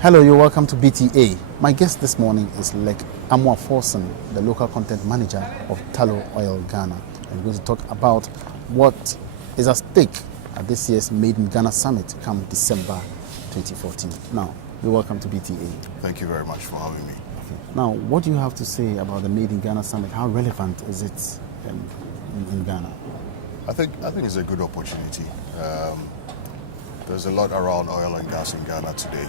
Hello, you're welcome to BTA. My guest this morning is Amoah Forson, the local content manager of Tallow Oil Ghana. And we're going to talk about what is at stake at this year's Made in Ghana Summit come December 2014. Now, you're welcome to BTA. Thank you very much for having me. Now, what do you have to say about the Made in Ghana Summit? How relevant is it in Ghana? I think it's a good opportunity. There's a lot around oil and gas in Ghana today,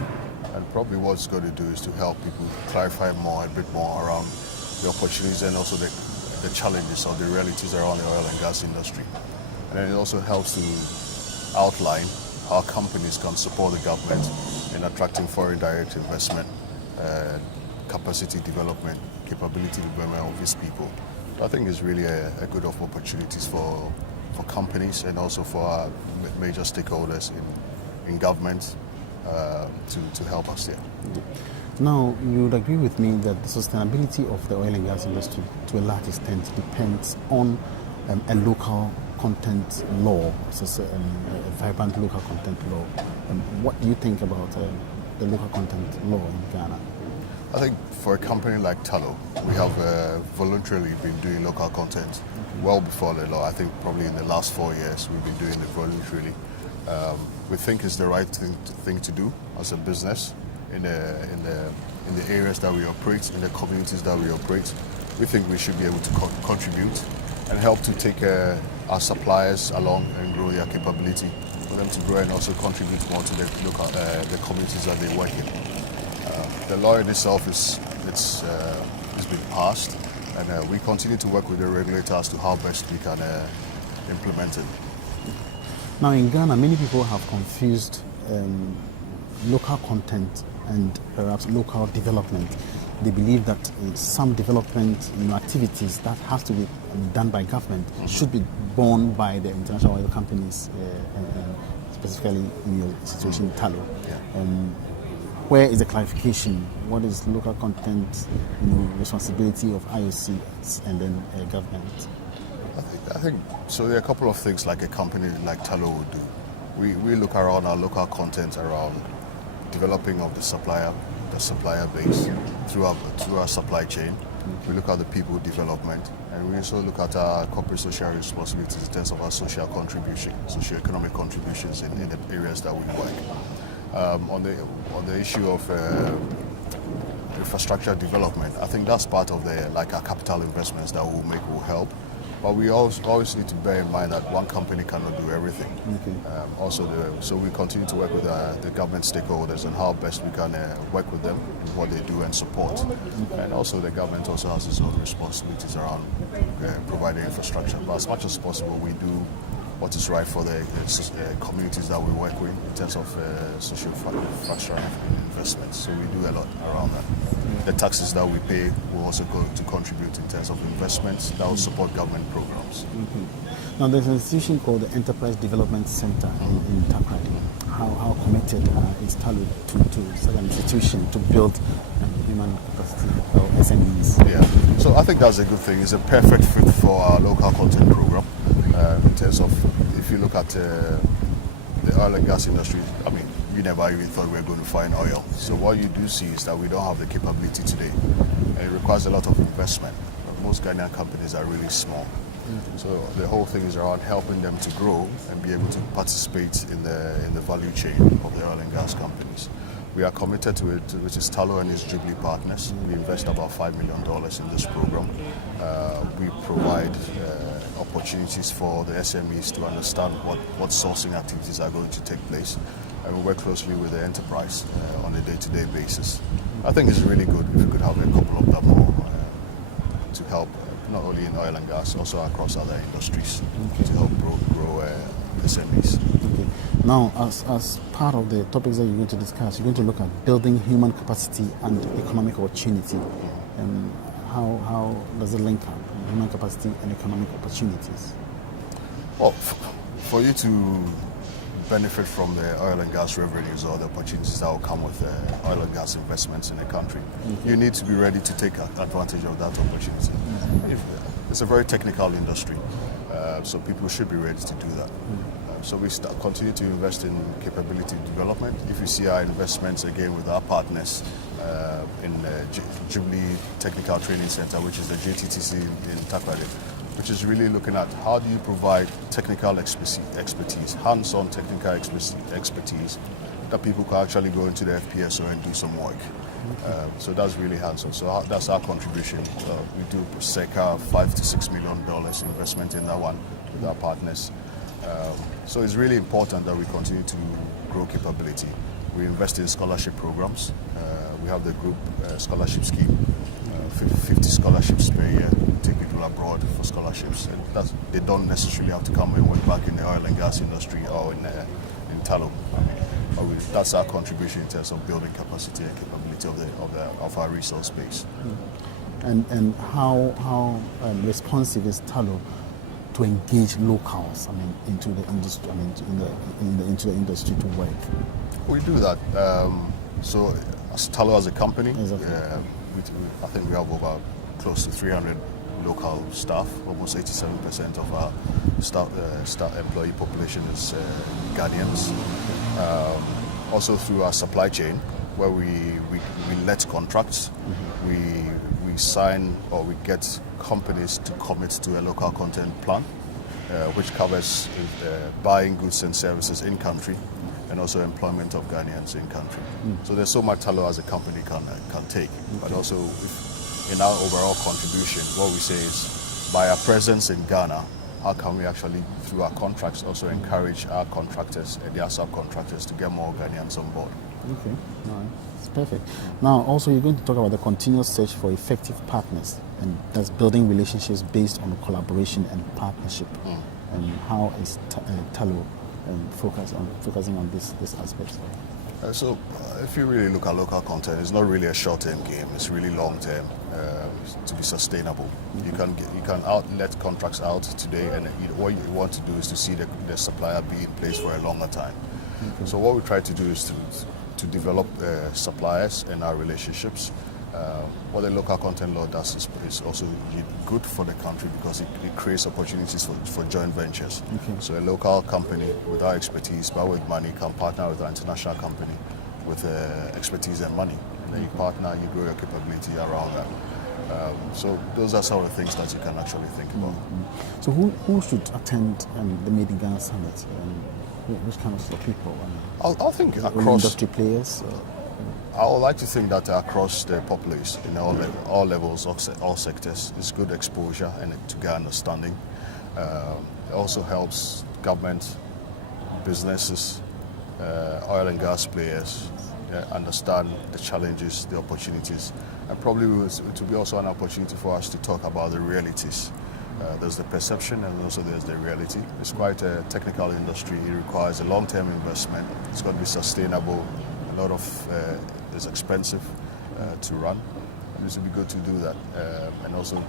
and probably what it's going to do is to help people clarify a bit more around the opportunities and also the challenges or the realities around the oil and gas industry. And then it also helps to outline how companies can support the government in attracting foreign direct investment, capacity development, capability development of these people. So I think it's really a good of opportunities for companies and also for our major stakeholders in government to help us here. Now, you would agree with me that the sustainability of the oil and gas industry to a large extent depends on a local content law, so a vibrant local content law. What do you think about the local content law in Ghana? I think for a company like Tallow, we have voluntarily been doing local content well before the law. I think probably in the last 4 years we've been doing it voluntarily. We think it's the right thing to do as a business in the areas that we operate, in the communities that we operate. We think we should be able to contribute and help to take our suppliers along and grow their capability for them to grow and also contribute more to the communities that they work in. The law in itself it's been passed, and we continue to work with the regulators to how best we can implement it. Now, in Ghana, many people have confused local content and perhaps local development. They believe that some development activities that have to be done by government should be borne by the international oil companies, specifically in your situation, Tallow. Yeah. Where is the clarification? What is local content responsibility of IOCs and then government? I think so. There are a couple of things like a company like Tallow would do. We look around our local content around developing of the supplier base through our supply chain. We look at the people development, and we also look at our corporate social responsibilities in terms of our socio-economic contributions in the areas that we work. On the issue of infrastructure development, I think that's part of our capital investments that we'll make will help. But we always need to bear in mind that one company cannot do everything. Okay. So we continue to work with the government stakeholders on how best we can work with them with what they do and support. And also the government also has its own responsibilities around providing infrastructure. But as much as possible, we do what is right for the communities that we work with in terms of social infrastructure investments. So we do a lot around that. The taxes that we pay will also go to contribute in terms of investments that will support government programs. Now, there's an institution called the Enterprise Development Center in Takoradi. How committed is Tallow to such an institution to build human capacity or SMEs? Yeah, so I think that's a good thing. It's a perfect fit for our local content program. In terms of, if you look at the oil and gas industry, I mean, we never even thought we were going to find oil. So what you do see is that we don't have the capability today. And it requires a lot of investment. Most Ghanaian companies are really small. So the whole thing is around helping them to grow and be able to participate in the value chain of the oil and gas companies. We are committed to it, which is Tallow and its Jubilee partners. We invest about $5 million in this program. We provide opportunities for the SMEs to understand what sourcing activities are going to take place. And we work closely with the enterprise on a day-to-day basis. I think it's really good if we could have a couple of them more to help not only in oil and gas, also across other industries to help grow SMEs. Okay. Now, as part of the topics that you're going to discuss, you're going to look at building human capacity and economic opportunity. How does it link up, human capacity and economic opportunities? Well, for you to benefit from the oil and gas revenues or the opportunities that will come with oil and gas investments in the country, you need to be ready to take advantage of that opportunity. It's a very technical industry, so people should be ready to do that. So we continue to invest in capability development. If you see our investments again with our partners in Jubilee Technical Training Center, which is the JTTC in Takoradi, which is really looking at how do you provide technical expertise, hands-on technical expertise that people can actually go into the FPSO and do some work. So that's really hands-on. So that's our contribution. We do circa $5 to $6 million investment in that one with our partners. So it's really important that we continue to grow capability. We invest in scholarship programs. We have the group scholarship scheme, 50 scholarships per year. Take people abroad for scholarships. And they don't necessarily have to come and work back in the oil and gas industry or in tallow. That's our contribution in terms of building capacity and capability of our resource base. And how responsive is tallow to engage locals? Into the industry. Into the industry to work. We do that. So as tallow as a company, exactly. I think we have over close to 300 local staff. Almost 87% of our staff employee population is Ghanaians. Also through our supply chain, where we let contracts, we sign or we get companies to commit to a local content plan, which covers buying goods and services in country, and also employment of Ghanaians in country. So there's so much tallow as a company can take, but also in our overall contribution, what we say is by our presence in Ghana, how can we actually, through our contracts, also encourage our contractors and their subcontractors to get more Ghanaians on board? Okay, all right. It's perfect. Now, also, you're going to talk about the continuous search for effective partners, and that's building relationships based on collaboration and partnership. And how is tallow focusing on this aspect? So if you really look at local content, it's not really a short-term game. It's really long-term to be sustainable. You can let contracts out today, and what you want to do is to see the supplier be in place for a longer time. So what we try to do is to develop suppliers and our relationships. What the local content law does is also good for the country because it creates opportunities for joint ventures. So a local company with our expertise, but with money, can partner with an international company with expertise and money. And then you partner, you grow your capability around that. So those are some of the things that you can actually think about. So who should attend the Made in Ghana Summit? Which kind of people? I think across industry players. I would like to think that across the populace, in all levels, all sectors, is good exposure and to get understanding. It also helps government, businesses, oil and gas players understand the challenges, the opportunities, and probably it will be also an opportunity for us to talk about the realities. There's the perception and also there's the reality. It's quite a technical industry. It requires a long-term investment. It's got to be sustainable. A lot of it's expensive to run. And it would be good to do that, and also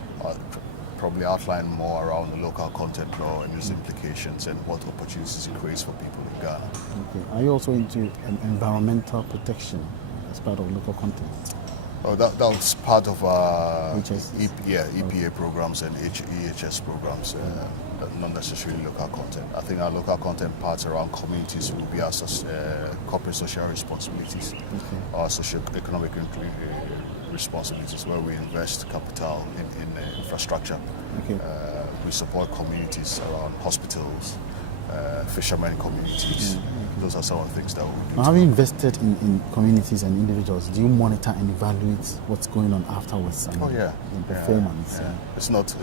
probably outline more around the local content law and its implications and what opportunities it creates for people in Ghana. Okay. Are you also into environmental protection as part of local content? Oh, that was part of our EPA Okay. programs and EHS programs, not necessarily local content. I think our local content parts around communities will be our corporate social responsibilities, our socio-economic responsibilities, where we invest capital in infrastructure. We support communities around hospitals, fishermen communities. Those are some of the things that we do. Now, having invested in communities and individuals, do you monitor and evaluate what's going on afterwards? In performance. Yeah. It's not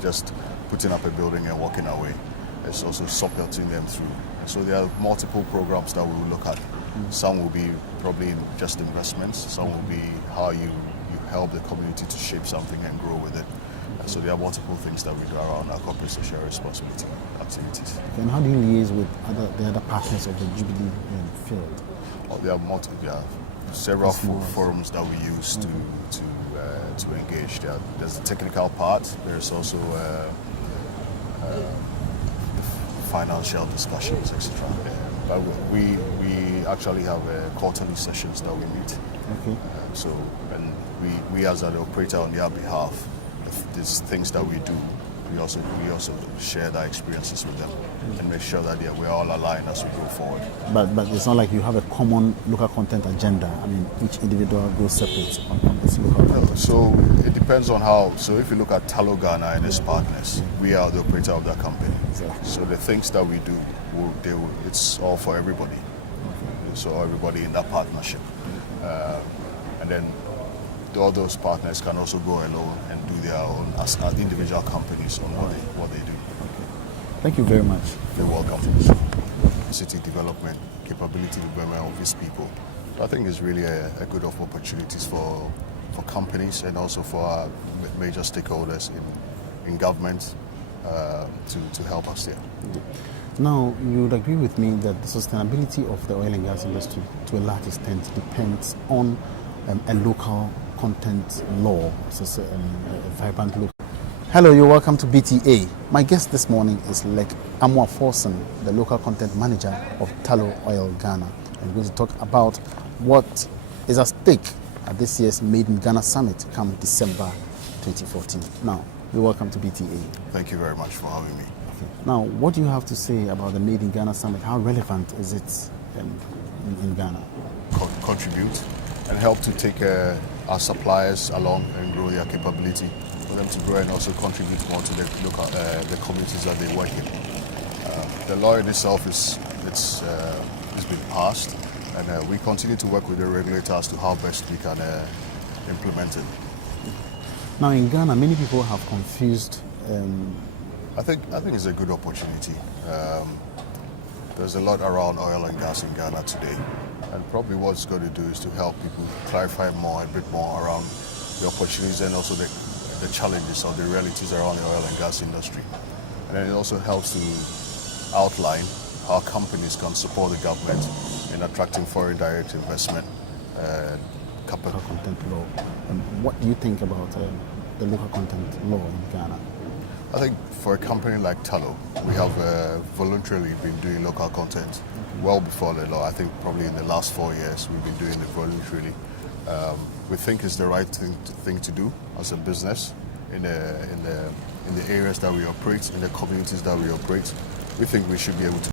just putting up a building and walking away. It's also supporting them through. So there are multiple programs that we will look at. Some will be probably just investments. Some will be how you help the community to shape something and grow with it. So there are multiple things that we do around our corporate social responsibility activities. And how do you liaise with the other partners of the Jubilee field? There are several forums that we use to engage. There's the technical part. There's also financial discussions, etc. But we actually have quarterly sessions that we meet. And we as an operator on their behalf, these things that we do, we also share our experiences with them and make sure that we're all aligned as we go forward. But it's not like you have a common local content agenda. I mean, each individual goes separate on this local content. So it depends on how. So if you look at Talo Ghana and its partners, we are the operator of that company. Exactly. So the things that we do, it's all for everybody. So everybody in that partnership, and then all those partners can also go alone and do their own as individual companies on what they do. Thank you very much. You're welcome. City development, capability development of these people. I think is really a good of opportunities for companies and also for our major stakeholders in government to help us there. Now, you would agree with me that the sustainability of the oil and gas industry to a large extent depends on a local content law, so a vibrant local. Hello, you're welcome to BTA. My guest this morning is Amoah Forson, the local content manager of Talo Oil Ghana. And we're going to talk about what is at stake at this year's Made in Ghana Summit come December 2014. Now, you're welcome to BTA. Thank you very much for having me. Okay. Now, what do you have to say about the Made in Ghana Summit? How relevant is it in Ghana? Contribute and help to take our suppliers along and grow their capability for them to grow and also contribute more to the communities that they work in. The law in itself it's been passed, and we continue to work with the regulators to how best we can implement it. Now, in Ghana, many people have confused. I think it's a good opportunity. There's a lot around oil and gas in Ghana today, and probably what it's going to do is to help people clarify a bit more around the opportunities and also the challenges or the realities around the oil and gas industry. And then it also helps to outline how companies can support the government in attracting foreign direct investment. Local content law. What do you think about the local content law in Ghana? I think for a company like Talo, we have voluntarily been doing local content well before the law. I think probably in the last 4 years we've been doing it voluntarily. We think it's the right thing to do as a business in the areas that we operate, in the communities that we operate. We think we should be able to